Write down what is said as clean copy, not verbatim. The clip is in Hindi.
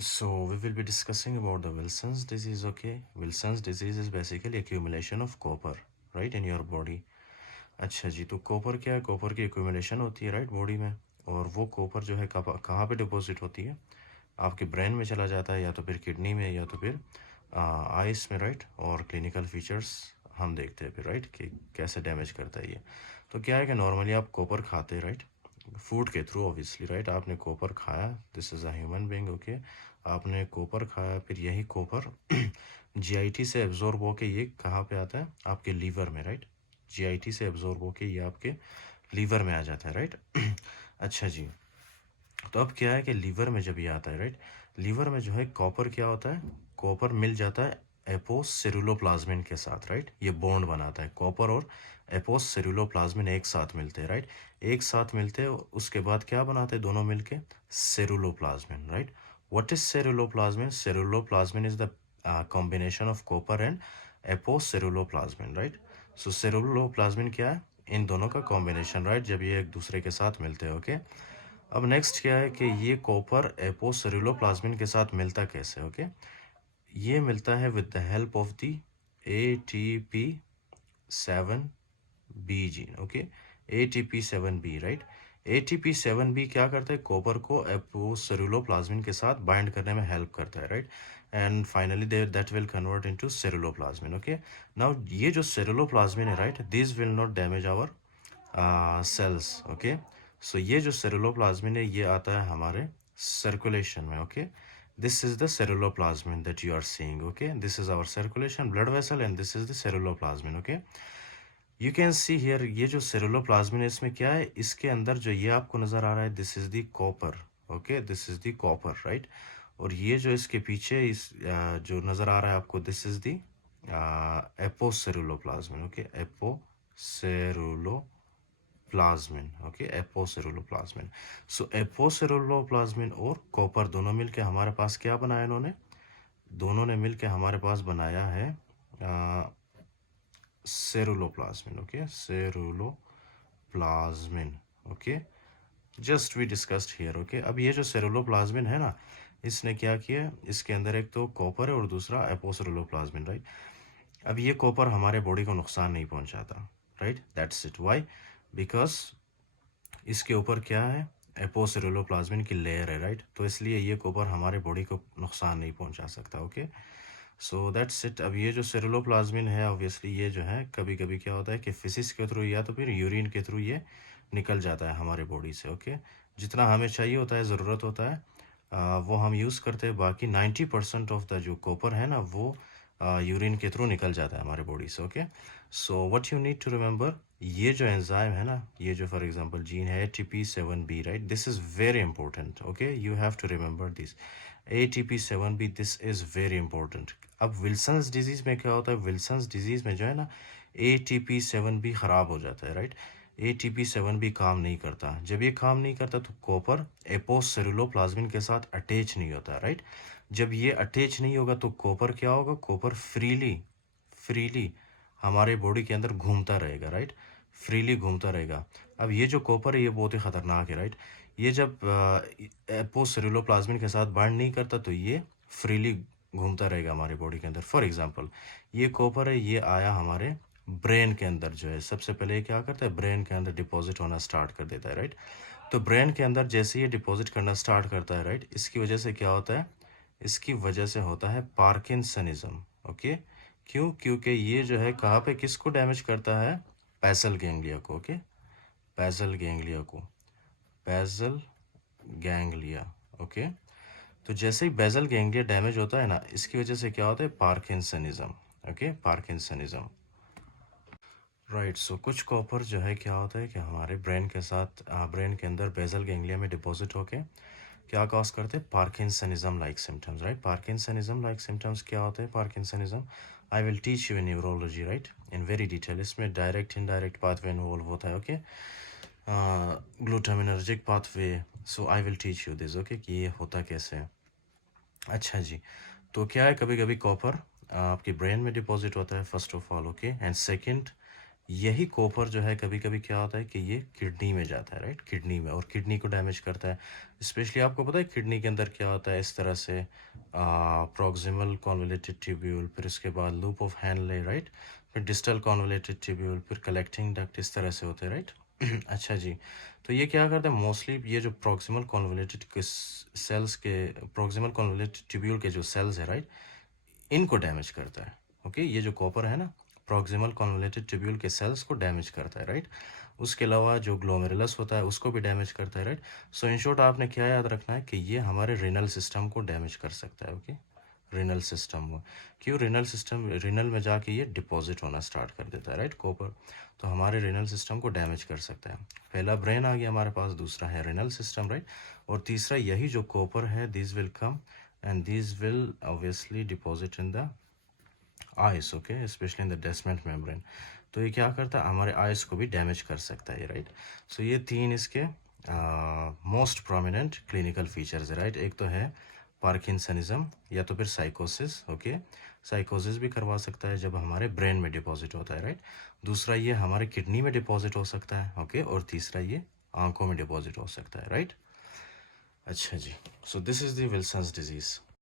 So we will be discussing about the Wilson's disease. Okay, Wilson's disease is basically accumulation of copper, right, in your body. अच्छा जी, तो कॉपर क्या है? कॉपर की accumulation होती है, राइट, बॉडी में। और वो कॉपर जो है कहाँ पे डिपॉजिट होती है? आपके ब्रेन में चला जाता है, या तो फिर किडनी में, या तो फिर आइस में, राइट। और क्लिनिकल फीचर्स हम देखते हैं फिर, राइट, कि कैसे डैमेज करता है ये। तो क्या है कि नॉर्मली आप कॉपर खाते हैं, राइट, फूड के थ्रू ऑब्वियसली, राइट। आपने कॉपर खाया, this is a human being, okay. आपने कॉपर खाया, फिर यही कॉपर जीआईटी से एब्जॉर्ब होके ये कहाँ पे आता है? आपके लीवर में, राइट। जीआईटी से एब्जॉर्ब होके ये आपके लीवर में आ जाता है, राइट। अच्छा जी, तो अब क्या है कि लीवर में जब ये आता है, राइट, लीवर में जो है कॉपर क्या होता है? कॉपर मिल जाता है एपोसेरुलोप्लाज्मिन के साथ, राइट। ये बॉन्ड बनाता है, कॉपर और एपोसेरुलोप्लाज्मिन एक साथ मिलते हैं, राइट। एक साथ मिलते हैं, उसके बाद क्या बनाते हैं दोनों मिलके? Ceruloplasmin, right. What is ceruloplasmin? Ceruloplasmin is the combination of copper and apoceruloplasmin, right. So ceruloplasmin क्या है? इन दोनों का कॉम्बिनेशन, राइट, जब ये एक दूसरे के साथ मिलते हैं, ओके। अब नेक्स्ट क्या है कि ये कॉपर एपोसेरुलोप्लाज्मिन के साथ मिलता कैसे? ओके, ये मिलता है with the help of the ATP7B gene, okay. ATP7B, right. ATP7B क्या करता है? कॉपर को एपोसेरुलोप्लाज्मिन के साथ बाइंड करने में हेल्प करता है, right. And finally that will convert into ceruloplasmin, okay. Now ये जो सेरुलोप्लाज्मिन है, right, this will not damage our cells, okay. So ये जो सेरुलोप्लाज्मिन है ये आता है हमारे सर्कुलेशन में, okay. This is the ceruloplasmin that you are seeing, okay. This is our circulation blood vessel and this is the ceruloplasmin, okay. You can see here, ये जो सेरुलोप्लाज्मिन है इसमें क्या है? इसके अंदर जो ये आपको नजर आ रहा है, this is the copper, okay, this is the copper, right. और ये जो इसके पीछे जो नजर आ रहा है आपको, this is the apoceruloplasmin, okay, apoceruloplasmin, okay, apoceruloplasmin. So apoceruloplasmin और कॉपर दोनों मिलके हमारे पास क्या बनाया इन्होंने? दोनों ने मिलके हमारे पास बनाया है ceruloplasmin, okay, ceruloplasmin, okay. Just we discussed here, okay. अब ये जो सेरुलोप्लाज्मिन है ना, इसने क्या किया? इसके अंदर एक तो कॉपर है और दूसरा एपोसेरुलोप्लाज्मिन, राइट। अब ये कॉपर हमारे बॉडी को नुकसान नहीं पहुंचाता, right, that's it. Why? Because इसके ऊपर क्या है? एपोसेरुलोप्लाज्मिन की लेयर है, राइट। तो इसलिए ये कॉपर हमारे बॉडी को नुकसान नहीं पहुंचा सकता, ओके। So that's it. अब ये जो सेरुलोप्लाज्मिन है ऑब्वियसली ये जो है कभी कभी क्या होता है कि फिजिक्स के थ्रू या तो फिर यूरिन के थ्रू ये निकल जाता है हमारे बॉडी से, ओके। जितना हमें चाहिए होता है, ज़रूरत होता है, वो हम यूज़ करते हैं। बाकी 90% ऑफ द जो कॉपर है ना, वो यूरिन के थ्रू निकल जाता है हमारे बॉडी से, okay. So what you need to remember, ये जो एंजाइम है ना, ये जो फॉर एग्जांपल जीन है ATP7B, right, this is very important, okay. You have to remember this ATP7B, this is very important. अब विल्सन्स डिजीज़ में क्या होता है? विल्सन्स डिजीज़ में जो है ना, ATP7B ख़राब हो जाता है, राइट। ATP7B काम नहीं करता। जब ये काम नहीं करता तो कॉपर एपोसेरुलोप्लाज्मिन के साथ अटैच नहीं होता, राइट। जब ये अटैच नहीं होगा तो कॉपर क्या होगा? कॉपर फ्रीली फ्रीली हमारे बॉडी के अंदर घूमता रहेगा, राइट, फ्रीली घूमता रहेगा। अब ये जो कॉपर है ये बहुत ही ख़तरनाक है, राइट। ये जब एपोसेरुलोप्लाज्मिन के साथ बाइंड नहीं करता तो ये फ्रीली घूमता रहेगा हमारे बॉडी के अंदर। फॉर एग्जांपल, ये कॉपर है, ये आया हमारे ब्रेन के अंदर, जो है सबसे पहले ये क्या करता है? ब्रेन के अंदर डिपॉजिट होना स्टार्ट कर देता है, राइट। तो ब्रेन के अंदर जैसे ये डिपॉजिट करना स्टार्ट करता है, राइट, इसकी वजह से क्या होता है? इसकी वजह से होता है पार्किंसनिज्म, ओके। क्यों? क्योंकि ये जो है कहाँ पे किसको डैमेज करता है? बेसल गैंग्लिया को, ओके, बेसल गैंग्लिया को, बेसल गैंग्लिया, ओके। तो जैसे ही बेसल गैंग्लिया डैमेज होता है ना, इसकी वजह से क्या होता है? Parkinsonism, okay, parkinsonism, right. So कुछ कॉपर जो है क्या होता है कि हमारे ब्रेन के साथ ब्रेन के अंदर बेसल गैंग्लिया में डिपॉजिट होके क्या कॉज करते हैं? Parkinsonism like symptoms, right. Parkinsonism like symptoms क्या होते हैं? Parkinsonism I will teach you in neurology, right, in very detail. इसमें डायरेक्ट इनडायरेक्ट पाथवे इन्वॉल्व होता है, okay, glutamatergic pathway. So I will teach you this, okay, कि ये होता कैसे है। अच्छा जी, तो क्या है, कभी कभी कॉपर आपके ब्रेन में डिपॉजिट होता है, first of all, okay. And second, यही कॉपर जो है कभी कभी क्या होता है कि ये किडनी में जाता है, राइट, किडनी में, और किडनी को डैमेज करता है। स्पेशली आपको पता है किडनी के अंदर क्या होता है, इस तरह से प्रॉक्सिमल कॉन्वोल्यूटेड ट्यूब्यूल, फिर इसके बाद लूप ऑफ हैनले, राइट, फिर डिस्टल कॉन्वोल्यूटेड ट्यूब्यूल, फिर कलेक्टिंग डक्ट, इस तरह से होते हैं, राइट। अच्छा जी, तो ये क्या करता है मोस्टली, ये जो प्रॉक्सिमल कॉन्वोल्यूटेड सेल्स के, प्रॉक्सिमल कॉन्वोल्यूटेड ट्यूब्यूल के जो सेल्स है, राइट, इनको डैमेज करता है। ओके, ये जो कॉपर है ना, प्रॉक्सिमल कॉन्वोल्यूटेड ट्यूब्यूल के सेल्स को डैमेज करता है, राइट। उसके अलावा जो ग्लोमेरुलस होता है उसको भी डैमेज करता है, राइट। सो इन शॉर्ट आपने क्या याद रखना है कि ये हमारे रिनल सिस्टम को डैमेज कर सकता है। ओके, रिनल सिस्टम में, क्यों, रिनल सिस्टम, रिनल में जाके ये डिपॉजिट होना स्टार्ट कर देता है, राइट, कॉपर। तो हमारे रिनल सिस्टम को डैमेज कर सकता है। पहला ब्रेन आ गया हमारे पास, दूसरा है रिनल सिस्टम, राइट, और तीसरा यही जो कॉपर है, this will come and these will obviously deposit in the eyes, okay, especially in the descent membrane। तो ये क्या करता है, हमारे आइज को भी डैमेज कर सकता है, राइट। सो ये तीन इसके मोस्ट प्रोमिनेंट क्लिनिकल फीचर्स है, राइट। एक तो है पार्किंसनिज्म या तो फिर साइकोसिस, ओके, साइकोसिस भी करवा सकता है जब हमारे ब्रेन में डिपॉजिट होता है, राइट। दूसरा ये हमारे किडनी में डिपॉजिट हो सकता है, ओके, और तीसरा ये आंखों में डिपॉजिट हो सकता है, राइट। अच्छा जी, so this is the Wilson's disease.